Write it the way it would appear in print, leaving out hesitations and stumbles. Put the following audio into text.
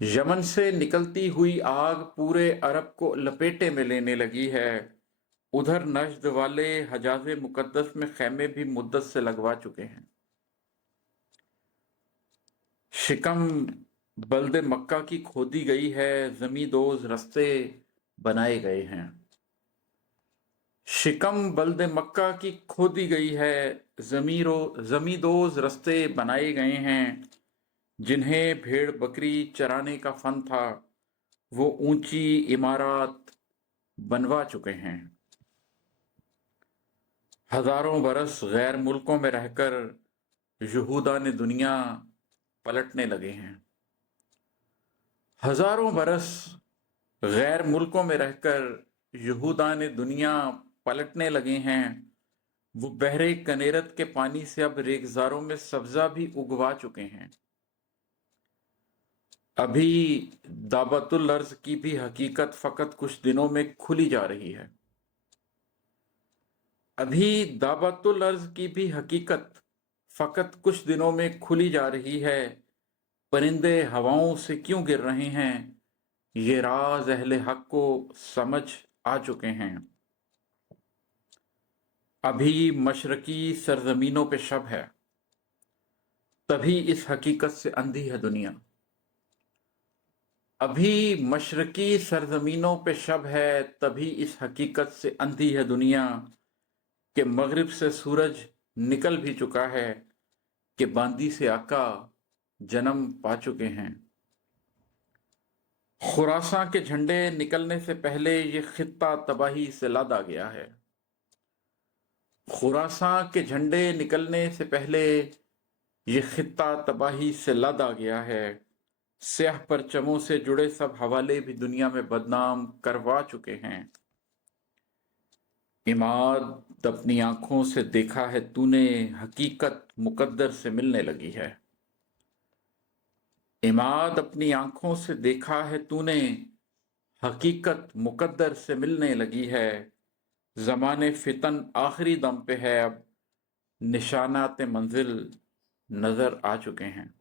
Yemen से निकलती हुई आग पूरे अरब को लपेटे में लेने लगी है। उधर नजद वाले हजाज़े मुकद्दस में खैमे भी मुद्दत से लगवा चुके हैं। शिकम बल्दे मक्का की खोदी गई है, जमींदोज रस्ते बनाए गए हैं। शिकम बल्दे मक्का की खोदी गई है, जमींदोज रस्ते बनाए गए हैं। जिन्हें भेड़ बकरी चराने का फन था, वो ऊंची इमारत बनवा चुके हैं। हजारों बरस गैर मुल्कों में रहकर यहूदा ने दुनिया पलटने लगे हैं। हजारों बरस गैर मुल्कों में रहकर यहूदा ने दुनिया पलटने लगे हैं। वो बहरे कनेरत के पानी से अब रेगजारों में सब्जा भी उगवा चुके हैं। अभी दावतुल अर्ज की भी हकीकत फकत कुछ दिनों में खुली जा रही है। अभी दावतुल अर्ज की भी हकीकत फकत कुछ दिनों में खुली जा रही है। परिंदे हवाओं से क्यों गिर रहे हैं, ये राज अहले हक को समझ आ चुके हैं। अभी मशरकी सरजमीनों पे शब है, तभी इस हकीकत से अंधी है दुनिया। अभी मशरकी सरजमीनों पे शब है, तभी इस हकीकत से अंधी है दुनिया कि मगरिब से सूरज निकल भी चुका है, कि बांदी से आका जन्म पा चुके हैं। खुरासां के झंडे निकलने से पहले ये खित्ता तबाही से लादा गया है। खुरासां के झंडे निकलने से पहले ये खित्ता तबाही से लादा गया है। स्याह परचमों से जुड़े सब हवाले भी दुनिया में बदनाम करवा चुके हैं। इमाद अपनी आंखों से देखा है तूने, हकीकत मुकद्दर से मिलने लगी है। इमाद अपनी आंखों से देखा है तूने, हकीकत मुकद्दर से मिलने लगी है। ज़माने फितन आखिरी दम पे है, अब निशानात मंजिल नजर आ चुके हैं।